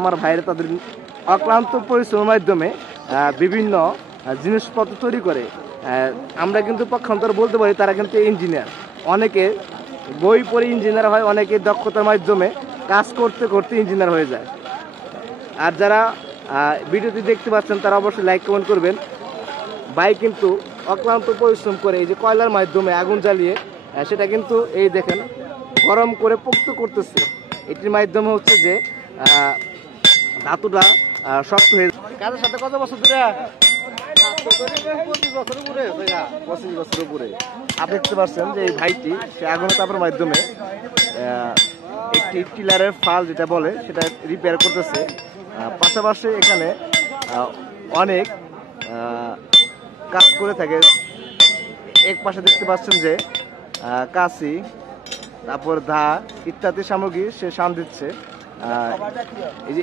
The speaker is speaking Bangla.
আমার ভাইরা তাদের অক্লান্ত পরিশ্রমের মাধ্যমে বিভিন্ন জিনিসপত্র তৈরি করে। আমরা কিন্তু পক্ষান্তর বলতে পারি তারা কিন্তু ইঞ্জিনিয়ার। অনেকে বই পড়ে ইঞ্জিনিয়ার হয়, অনেকে দক্ষতার মাধ্যমে কাজ করতে করতে ইঞ্জিনিয়ার হয়ে যায়। আর যারা ভিডিওটি দেখতে পাচ্ছেন তারা অবশ্যই লাইক কমেন্ট করবেন। ভাই কিন্তু অক্লান্ত পরিশ্রম করে এই যে কয়লার মাধ্যমে আগুন জ্বালিয়ে সেটা কিন্তু এই দেখেন গরম করে পোক্ত করতেছে। এটির মাধ্যমে হচ্ছে যে ধাতুটা শক্ত হয়ে কাজের সাথে কত বছর ধরে 25 বছর উপরে। আপনি দেখতে পাচ্ছেন যে এই ভাইটি সে আগুনের তাপের মাধ্যমে একটি টিলারের ফাল যেটা বলে সেটা রিপেয়ার করতেছে। পাশাপাশি এখানে অনেক কাজ করে থাকে। এক পাশে দেখতে পাচ্ছেন যে কাঁচি, তারপর দা ইত্যাদি সামগ্রী সে সান দিচ্ছে। এই যে